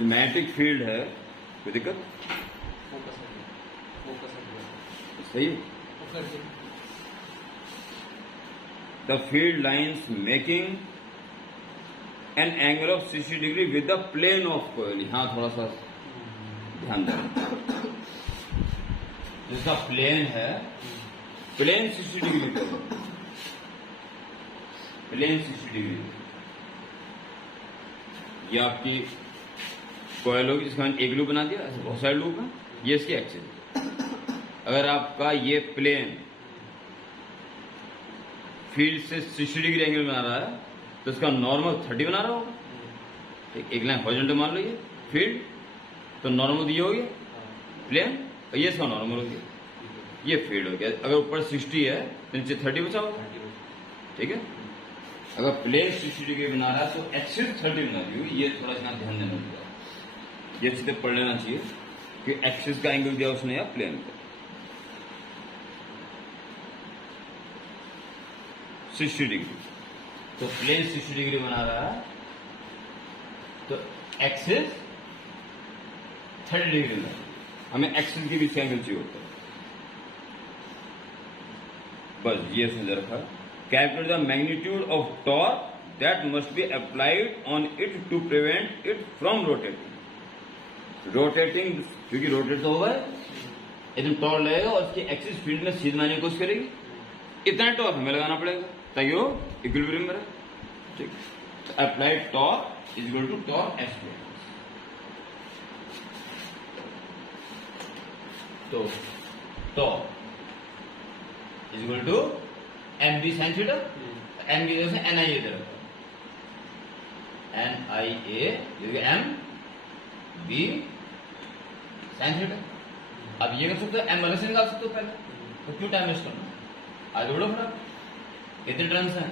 जो magnetic field है, कोई दिक्कत? सही है। The field lines making an angle of 60 degree with the plane of coil. यहां थोड़ा सा ध्यान दें, जिसका प्लेन है, प्लेन 60 डिग्री का, प्लेन 60 डिग्री, ये आपकी कॉइल होगी जिसका मैंने एक लूप बना दिया, ऐसे बहुत सारे लूप हैं, ये इसकी एक्सिस। अगर आपका ये प्लेन फील्ड से 60 डिग्री एंगल बना रहा है तो इसका नॉर्मल 30 बना रहा होगा। एक लाइन हॉरिजॉन्टल मान लो, ये फील्ड तो नॉर्मल ये हो गया प्लेन, और ये इसका नॉर्मल हो गया, ये फील्ड हो गया। अगर ऊपर 60 है तो नीचे 30 बचा होगा, ठीक है। अगर प्लेन 60 डिग्री बना रहा है तो एक्सिस 30 बना दी होगी। ये थोड़ा सा ध्यान देना होगा, ये अच्छे से पढ़ लेना चाहिए कि एक्सिस का एंगल दिया उसने या प्लेन का। 60 डिग्री, तो प्लेन 60 डिग्री बना रहा है तो एक्सिस 30 डिग्री में, हमें एक्सिस के बीच एंगल चाहिए होता है। बस ये समझ रखा। Calculate the magnitude of torque that must be applied on it to prevent it from rotating. Rotating क्योंकि रोटेट तो होगा, एकदम टॉर्क लगेगा और उसकी एक्सिस फील्ड में सीध मारने की कोशिश करेगी, इतना टॉर्क हमें लगाना पड़ेगा ताकि वो इक्विलिब्रियम में रहे, ठीक। तो applied torque is equal to torque S square. तो torque is equal to M B sine theta, M की जगह से एन आई ए दे रखा, N I A M B sine theta. अब ये कर सकते हो, एम अलग से निकाल सकते हो पहले, तो क्यों टाइम वेस्ट करना, आगे बढ़ो फटाफट। कितने टर्म्स हैं?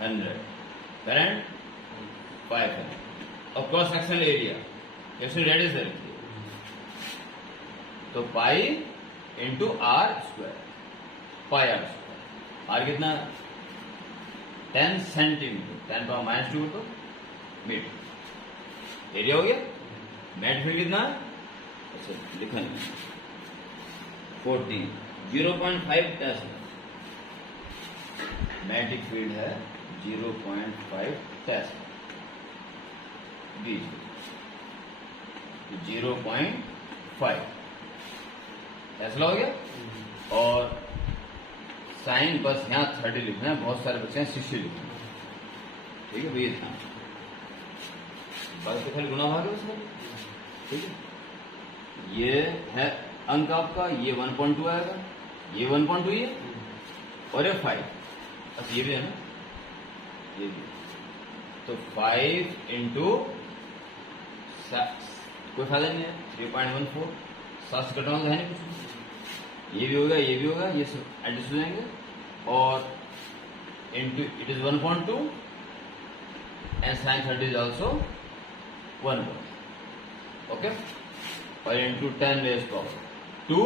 100, करंट 500, और क्रॉस सेक्शनल एरिया कैसे रेडियस दे रखी है, तो pi into r square, pi r square. R कितना है? 10 सेंटीमीटर, 10 पावर -2 तो मीटर। एरिया हो गया। नेट फील्ड कितना है? अच्छा लिखा नहीं, 14, 0.5 टेस्ला। मैग्नेटिक फील्ड है 0.5 टेस्ला, 0.5 टेस्ला हो गया। और साइन बस यहां 30 लिखना है, बहुत सारे बच्चे हैं 60 लिखना है, ठीक है भैया ध्यान। बस खाली गुना भाग है उसमें, ठीक है। ये है अंक आपका, ये 1.2 आएगा, ये 1.2 ये, और ये 5, बस ये भी है ना, ये भी। तो 5 इंटू कोई फायदा नहीं है, 3.14, 7 से कटाऊंगा है नहीं कुछ, ये भी होगा, ये भी होगा, ये सब एडजस्ट हो जाएंगे। और into it is 1.2 and sine 30 is also 1, okay. और इंटू 10 रेज़ पावर 2,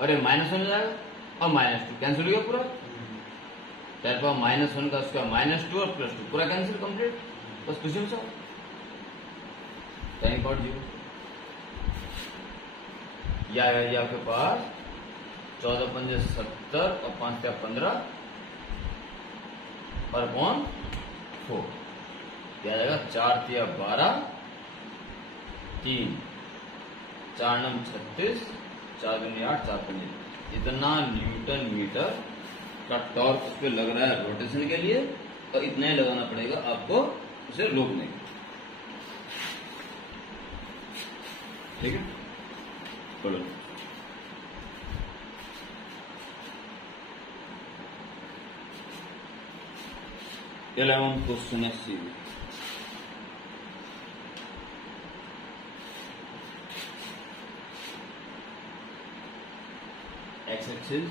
और ये -1 हो जाएगा, और -2 कैंसिल हो गया पूरा, 10 पावर -1 का उसका -2 और +2 पूरा कैंसिल कंप्लीट, बस कुछ नहीं बचा, 10.0। या ये आपके पास 14 पंजे 70 और 5 क्या 15 और अपॉन 4, क्या जाएगा 4 तिया 12, 3 4 नम 36, 4 दूनी 8, 4 पंजे, इतना न्यूटन मीटर का टॉर्क उस पर लग रहा है रोटेशन के लिए, और इतना ही लगाना पड़ेगा आपको उसे रोकने के, ठीक है। बोलो 11 क्वेश्चन है एक्स एक्सिस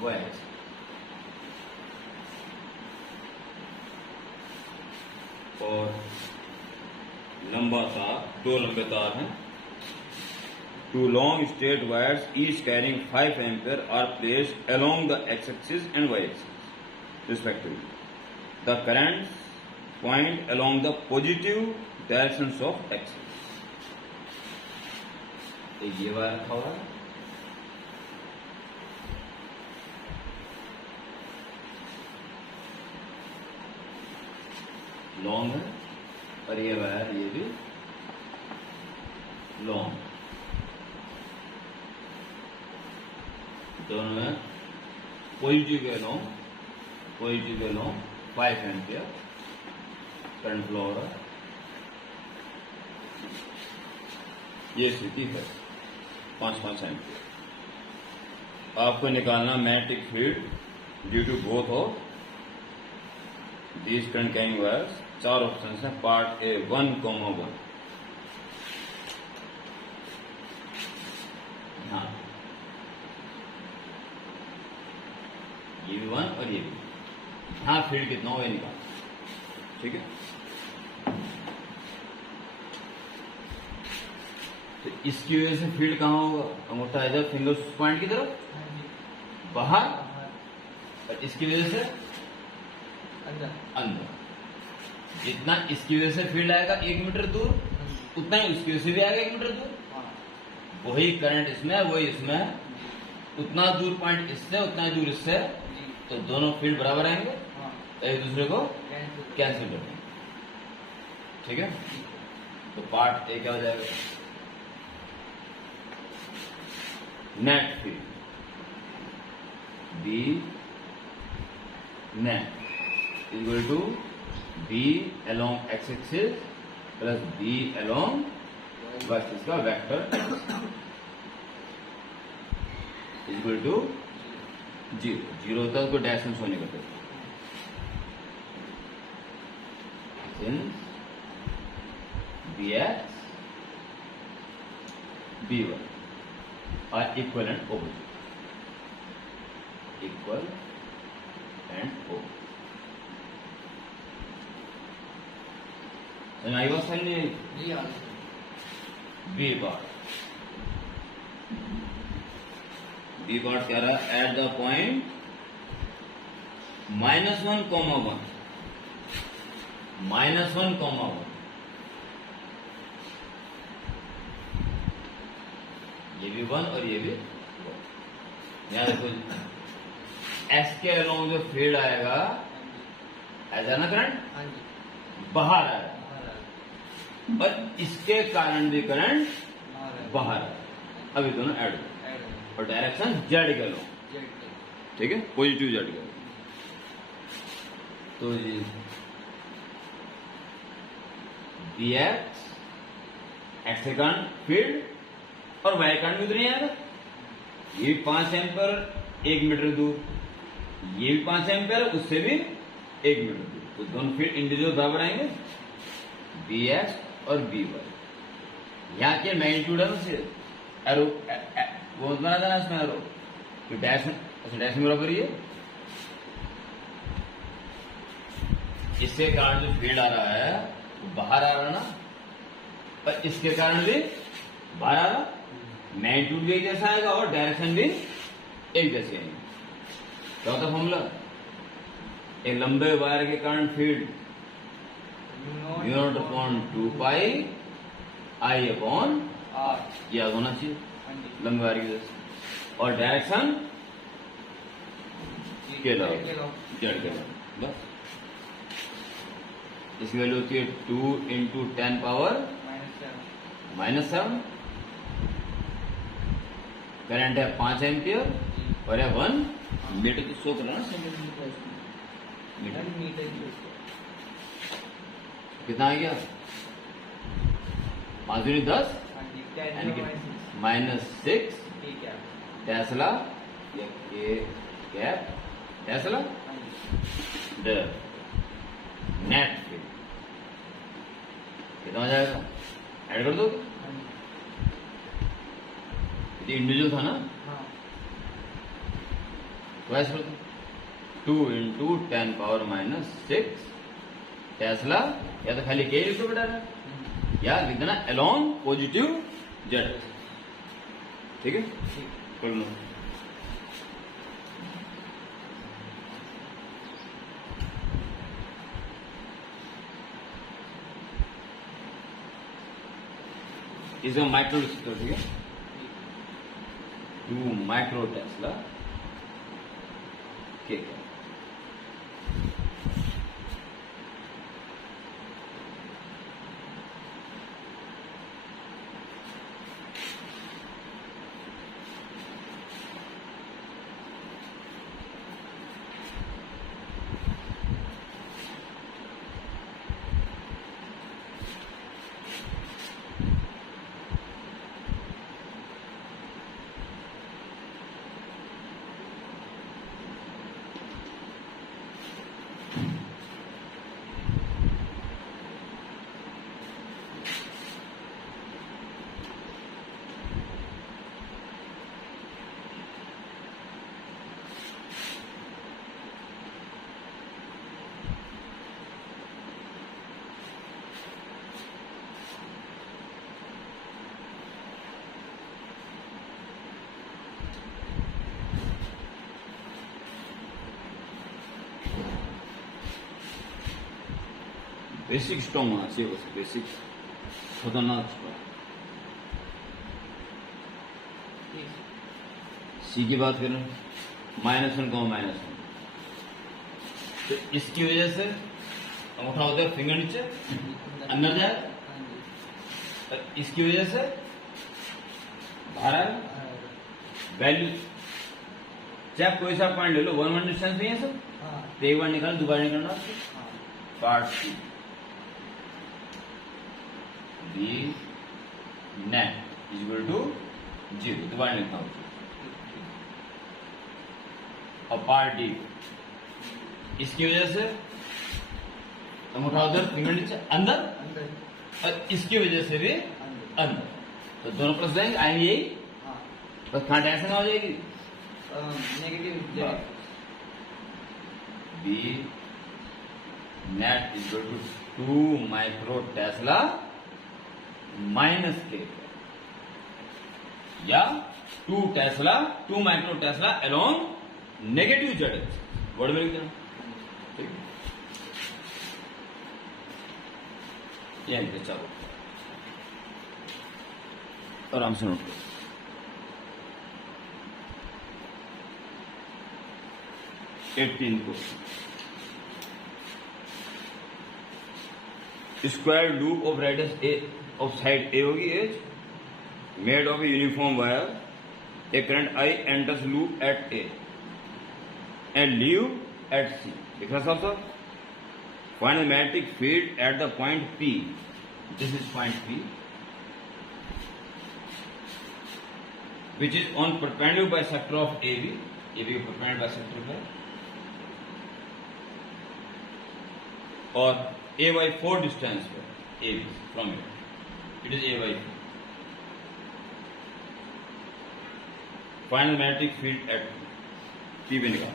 वाई एक्सिस, और लंबा तार, 2 लंबे तार हैं, Two long straight wires, each carrying 5 ampere, are placed along the x-axis and y-axis, respectively. The currents point along the positive directions of axis. ये वायर रखा हुआ है, लॉन्ग है, और ये वायर ये भी लॉन्ग, दोनों में पॉजिटिव के लॉन्ग 5 एम्पियर करंट फ्लो हो रहा है। ये स्थिति है 5 एम्पियर। आपको निकालना magnetic field due to both of these current carrying wires. 4 option है। Part A 1,1। हाँ, ये भी 1 और ये भी। हाँ, फील्ड कितना हो ये निकाल, ठीक है। तो इसकी वजह से फील्ड कहाँ होगा? अंगूठा है जब फिंगर पॉइंट की तरफ बाहर, और इसकी वजह से अंदर। जितना इसकी वजह से फील्ड आएगा 1 मीटर दूर, उतना ही उसकी वजह से भी आएगा 1 मीटर दूर। वही करंट इसमें है, वही इसमें है, उतना दूर पॉइंट इससे, उतना ही दूर इससे, तो दोनों फील्ड बराबर आएंगे, एक दूसरे को कैंसिल कर देंगे, ठीक है। तो पार्ट ए क्या हो जाएगा? Net field B net equal to B along x axis plus B along y axis का वेक्टर इक्वल टू 0 होता है, उसको डैश में शो नहीं करते। Since B x B y are equal and opposite, equal and opposite। समझ आई बात? समझिए। बी पार्ट कह रहा है एट द पॉइंट -1, -1, -1, ये भी 1 और ये भी 1। याद रखो, एस के अलोंग जो फील्ड आएगा ऐसा ना करंट बाहर आएगा, और इसके कारण भी करंट बाहर आएगा। अभी दोनों ऐड हो, और डायरेक्शन जेड के अलोंग, ठीक है, पॉजिटिव जेड के। तो ये बी एक्स के कारण फील्ड और वाई करंट भी उधर नहीं आएगा। ये 5 एम्पियर 1 मीटर दूर, ये भी 5 एम्पियर, उससे भी 1 मीटर दूर, तो दोनों फील्ड इंडिविजुअल बराबर आएंगे, बी एक्स और बी वाई। यहाँ के मैग्नीट्यूड है से एरो वो बना देना इसमें एरो, तो डैश में बराबर ही है। इसके कारण जो फील्ड आ रहा है वो बाहर आ रहा है ना, और इसके कारण भी बाहर आ रहा, मैग्नीट्यूड भी एक जैसा आएगा और डायरेक्शन भी एक जैसे आएंगे। क्या होता फॉर्मूला? एक लंबे वायर के कारण फील्ड μ0/2π I/r, याद होना चाहिए लंबे वायर की वजह से, और डायरेक्शन के जेड के बस। इसकी वैल्यू होती है 2 × 10⁻⁻7। करंट है 5 एम्पियर और है 1 मीटर। तो शो करना मीटर कितना आ गया? 5 × 10 यानी कि -6 टेस्ला या कैप टेस्ला नेट फील्ड कितना हो जाएगा? ऐड कर दो, इंडिविजुअल था ना, तो ऐसे 2 × 10⁻⁻6 टेस्ला, या तो खाली के लिखो बेटा, या लिख देना अलोंग पॉजिटिव जेड। ठीक है, कर लो। इसका माइक्रो डिस्क्रिप्टर, ठीक है, 2 माइक्रो टेस्ला के। बेसिक स्ट्रॉन्ग होना चाहिए, बस बेसिक खतरनाक। सी की बात करें, -1 -1, तो इसकी वजह से अंगूठा होता है फिंगर नीचे अंदर जाए, और इसकी वजह से बाहर आए। वैल्यू चाहे कोई सा पॉइंट ले लो, 1 1 डिस्टेंस नहीं है सर, तो एक बार निकाल, दोबारा निकालना part C B net equal to 0, दोबारा लिखना होगा। और पार्ट डी, इसकी वजह से अंगूठा उधर फिंगर नीचे अंदर, और इसकी वजह से भी अंदर, तो दोनों प्लस जाएंगे, आएंगे यही, बस कहां टेंशन हो जाएगी negative. B net equal to 2 micro tesla minus k, या 2 micro tesla along negative z word में लिख देना, ठीक है। चलो आराम से नोट करो। Square loop of radius A of side A होगी edge, made of a uniform wire, a current I enters loop at A and leave at C. लिख रहा साहब, find the magnetic field at the point P, this is point P, which is on perpendicular bisector of AB, AB का perpendicular bisector है, और A by 4 distance पे AB from it, it is A by 4. Find the magnetic field at P पे निकाल,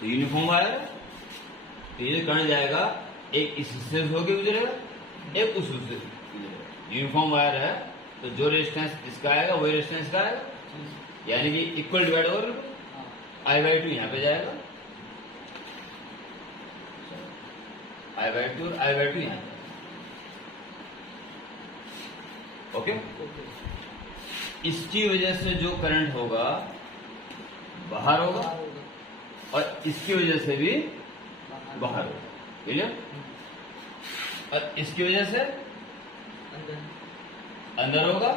तो uniform wire, तो ये current जाएगा, एक इस हिस्से से होकर गुजरेगा, एक उस हिस्से से गुजरेगा। यूनिफॉर्म वायर है तो जो रेजिस्टेंस इसका आएगा वही रेजिस्टेंस का आएगा, यानी कि इक्वल डिवाइड ओवर I/2 यहां पे जाएगा, I/2 और I/2 यहां पे, ओके। इसकी वजह से जो करंट होगा बाहर होगा, और इसकी वजह से भी बाहर होगा, क्लियर। और इसकी वजह से अंदर होगा,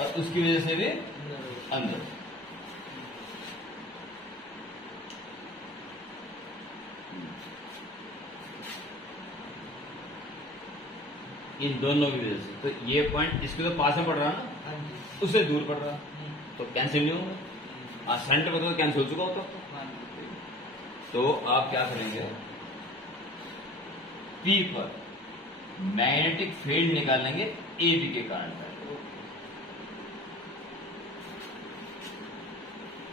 और उसकी वजह से भी अंदर। इन दोनों की वजह से, तो ये पॉइंट इसके तो पास में पड़ रहा ना, उससे दूर पड़ रहा, तो कैंसिल नहीं होगा। सेंटर पर तो कैंसिल हो चुका होता, तो आप क्या करेंगे, पी पर मैग्नेटिक फील्ड निकालेंगे AB के कारण,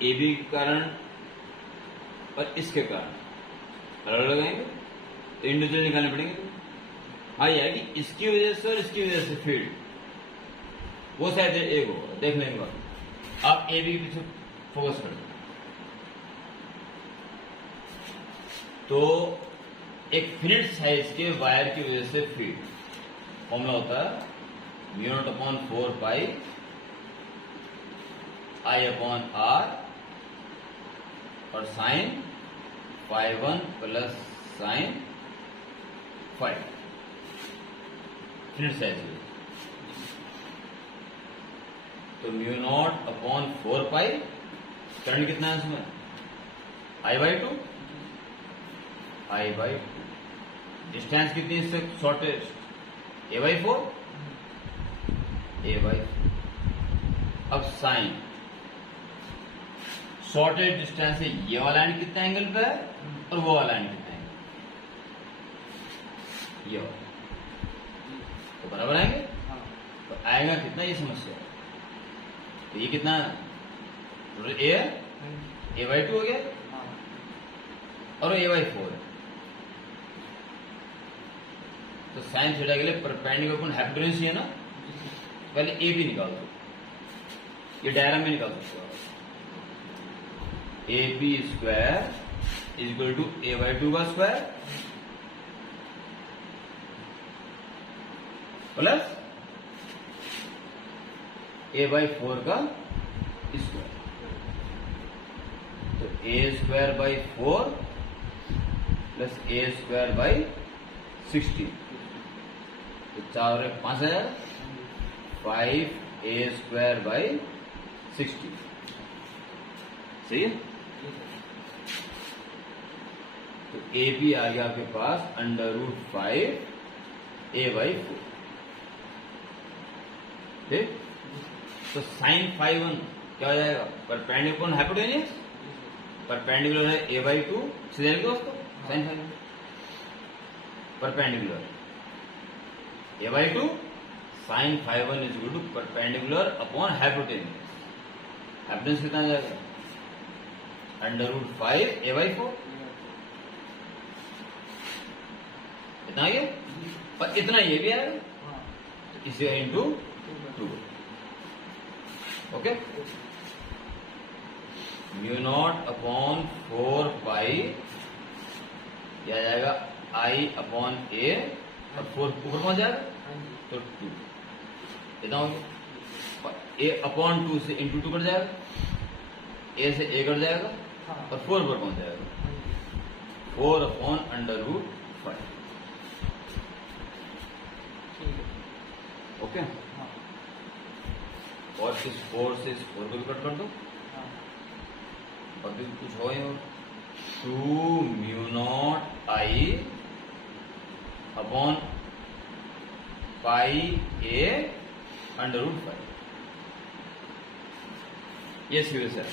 AB के कारण और इसके कारण अलग लगाएंगे, तो इंडिविजुअल निकालने पड़ेंगे। हाँ, यह है कि इसकी वजह से और इसकी वजह से फील्ड वो शायद एक होगा, देख लेंगे बाद। आप ए बी के पीछे फोकस कर दो। तो एक फिनिट साइज के वायर की वजह से फील्ड फॉर्मूला होता है μ0/4 I अपॉन R और sine φ1 plus sine φ finite size. तो μ0/4 करंट कितना है उसमें I/2 डिस्टेंस कितनी है इससे शॉर्टेस्ट A/4 अब साइन शॉर्टेज डिस्टेंस है, ये वाला एंड कितना एंगल पे है और वो वाला एंड कितना एंगल, ये वाला तो बराबर आएंगे। तो आएगा कितना ये समस्या, तो ये कितना A/2 हो गया और A/4 है। तो साइन थीटा के लिए परपेंडिकुलर अपन हाइपोटेन्यूज है ना, पहले ए भी निकाल दो, ये डायग्राम में निकाल सकते हो। AB² इक्वल टू A/2 का स्क्वायर प्लस A/4 का स्क्वायर। तो A²/4 प्लस A²/16, तो 4 और 5 हजार 5A²/16 सही है। तो ए बी आ गया आपके पास √5A/4 ठीक। तो साइन φ1 क्या हो जाएगा, परपेंडिकुलर हाइपोटेन्यूज, परपेंडिकुलर है A/2 सीधे लिख दो उसको, sine φ1 perpendicular A/2 sine φ1 is equal to perpendicular upon hypotenuse. Hypotenuse कितना आ जाएगा √5A/4 इतना ये और इतना ये भी आएगा, तो इसे इंटू 2 ओके। μ0/4 यह आ जाएगा I/A और 4 ऊपर पहुंच जाएगा तो 2 इतना हो गया। A/2 से इंटू 2 कट जाएगा, A से A कट जाएगा और 4 पर पहुंच जाएगा 4/√5 ओके। और इस 4 से इस 4 को भी कट कर दो और फिर कुछ हो 2μ0I/πA√5 ये सीरीज है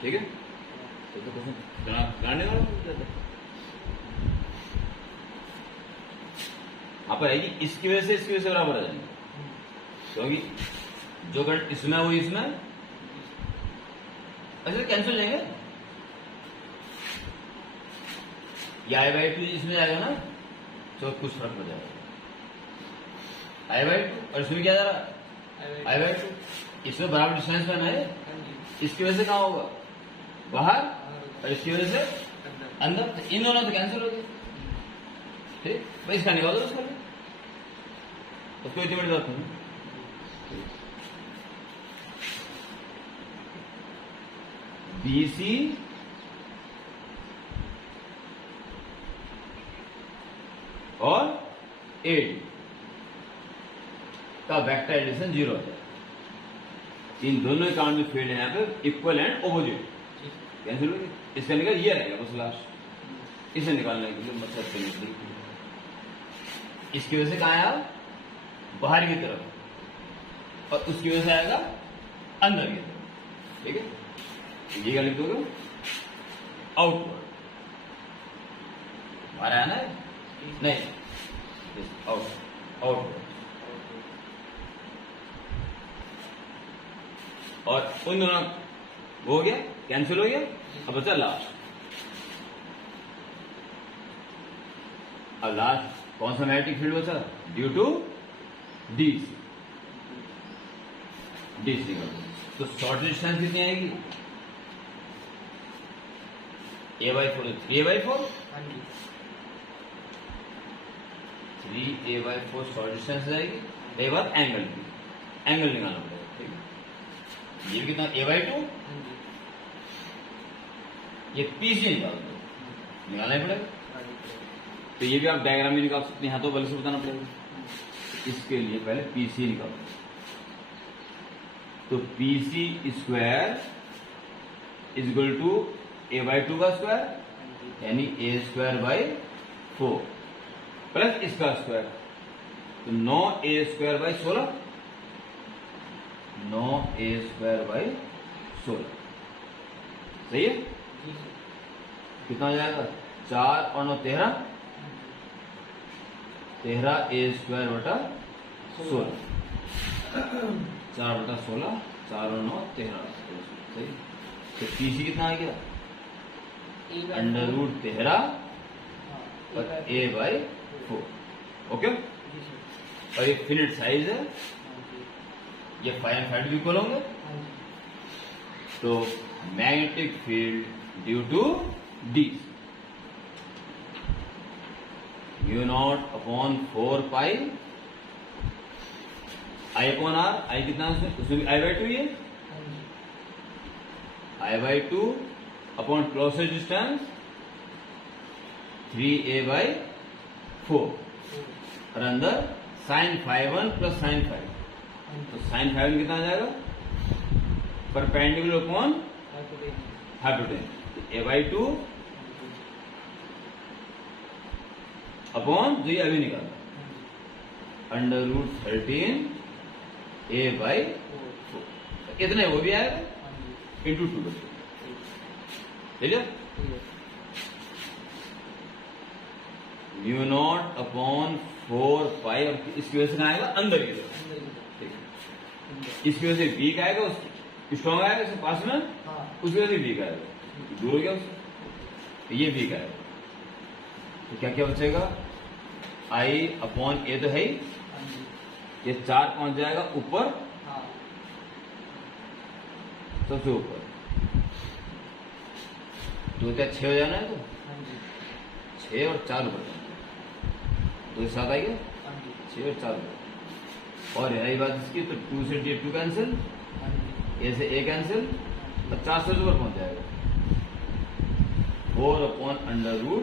ठीक है। तो क्वेश्चन बनाने वाला आप आएगी इसकी वजह से बराबर आ जाएंगे, क्योंकि जो करंट इसमें वो इसमें ऐसे कैंसिल हो जाएंगे। ये I/2 इसमें जाएगा ना तो कुछ फर्क हो जाएगा I/2 और इसमें क्या जा रहा I/2 इसमें बराबर डिस्टेंस में है, इसकी वजह से कहाँ होगा बाहर और इसकी वजह से अंदर, इन दोनों से कैंसिल हो गया ठीक। भाई इसका निकाल दो उसको इतनी बड़ी बात नहीं। BC और AD का वेक्टर एडिशन 0 है। इन दोनों अकाउंट में फील्ड है यहाँ पे इक्वल एंड ऑपोजिट कैंसिल हो गया। इसका निकाल ये रहेगा बस लास्ट, इसे निकालने के लिए मतलब निकली इसकी वजह से कहाँ आया बाहर की तरफ और उसकी वजह से आएगा अंदर की तरफ ठीक है। ये क्या लिख दोगे आउटवर्ड, हमारा है ना नहीं आउटवर्ड और उन दोनों हो गया कैंसिल हो गया। अब बचा लास्ट, अब लास्ट कौन सा मैग्नेटिक फील्ड बचा ड्यू टू DC डी से निकाल दो। तो शॉर्ट डिस्टेंस कितनी आएगी? a/4 3a/4 हाँ जी 3a/4 शॉर्ट डिस्टेंस जाएगी। एक बात एंगल की, एंगल निकालना पड़ेगा, ठीक है। ये भी कितना a/2, हाँ जी ये PC निकाल दो, निकालना ही पड़ेगा। हाँ जी तो ये भी आप डायग्राम में निकाल सकते हैं, हाथों बल से बताना पड़ेगा। इसके लिए पहले PC निकालो। तो PC square is equal to a/2 का स्क्वायर यानी a²/4 प्लस इसका स्क्वायर, तो 9a²/16 9a²/16 सही है। जी सर कितना हो जाएगा? 4 और 9 13 13a²/16 4/16 4 और 9 13 सही। तो PC कितना आ गया? √13 और a/4 ओके। जी सर और ये फिनिट साइज है, हाँ जी ये 5 और 5 भी इक्वल होंगे। हाँ जी तो magnetic field due to D μ0/4π I/r, I कितना है उसमें भी I/2 ही है। हाँ जी I/2 upon closest distance 3a/4 और अंदर sin φ1 प्लस sin φ। तो sin φ1 कितना आ जाएगा? Perpendicular upon hypotenuse a/2 upon जो ये अभी निकाला √13 a/4 इतने वो भी आएगा इंटू 2 ठीक है। μ0/4π और इसकी वजह से कहाँ आएगा? अंदर की तरफ, ठीक है। इसकी वजह से वीक आएगा, उसकी स्ट्रॉन्ग आएगा इसके पास में, उसकी वजह से वीक आएगा, दूर हो गया उससे, तो ये वीक आएगा। तो क्या क्या बचेगा? I/a तो है ही, ये 4 पहुंच जाएगा ऊपर, सबसे ऊपर, तो क्या 6 हो जाना है, तो 6 और 4 ऊपर जाना, तो ये 7 आएगा, 6 और 4 ऊपर। और यही बात इसकी, तो 2 से 2 कैंसिल, ए से a कैंसिल, और 4 से ऊपर पहुंच जाएगा 4/√30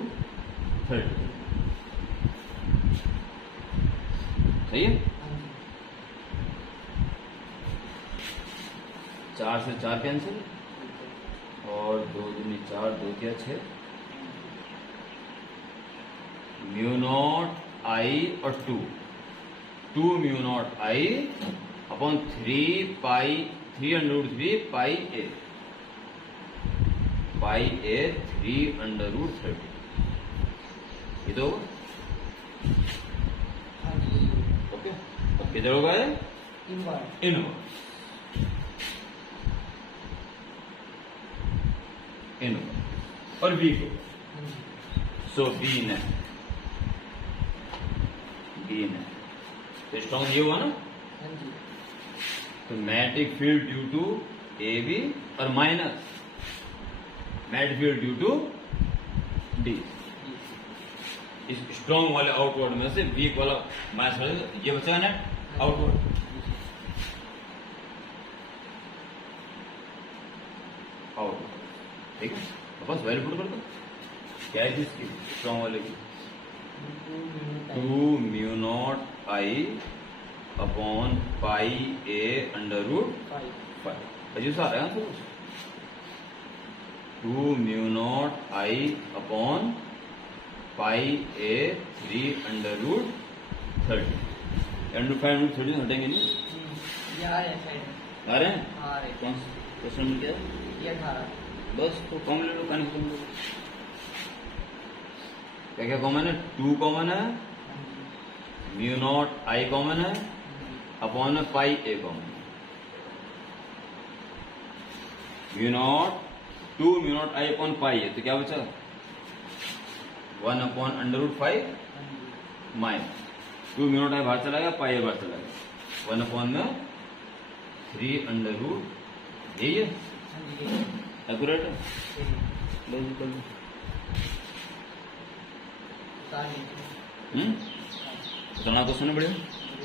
सही है। 4 से 4 कैंसिल और 2 दूनी 4 2 क्या 6 μ0I और 2 μ0I अपॉन 3/√3 πa 3/30 ये तो ओके। अब किधर होगा ये? इनवर्स और बी को, सो बी ने तो स्ट्रॉन्ग ये हुआ ना। तो magnetic field due to A B और minus magnetic field due to D. इस स्ट्रॉन्ग वाले आउटवर्ड में से वीक वाला माइनस वाले ये बचेगा नेट आउटवर्ड। आउटवर्ड ठीक है। तो बस वैल्यू पुट कर दो। क्या है इसकी स्ट्रॉन्ग वाले की 2 μ0I अपॉन पाई a √5 अजीब सा आ रहा है ना। 2 μ0I अपॉन पाई a 3/30 √5 हटेंगे नहीं ये आ रहे हैं आ रहे हैं। आ रहे कौन सा क्वेश्चन में क्या है? ये 18 बस तो कॉमन ले लो कॉमन ले लो। क्या क्या कॉमन है? 2 कॉमन है, μ0I कॉमन है, अपॉन में पाई a कॉमन है। μ0 2 μ0I अपॉन पाई है तो क्या बचा 1 अपॉन √5 माइनस 2 μ0I बाहर चला गया, पाई a बाहर चला गया, 1 अपॉन में 3 यही है हाँ जी ये एक्यूरेट है ये लो जी कर लो सारी कितना क्वेश्चन है बढ़िया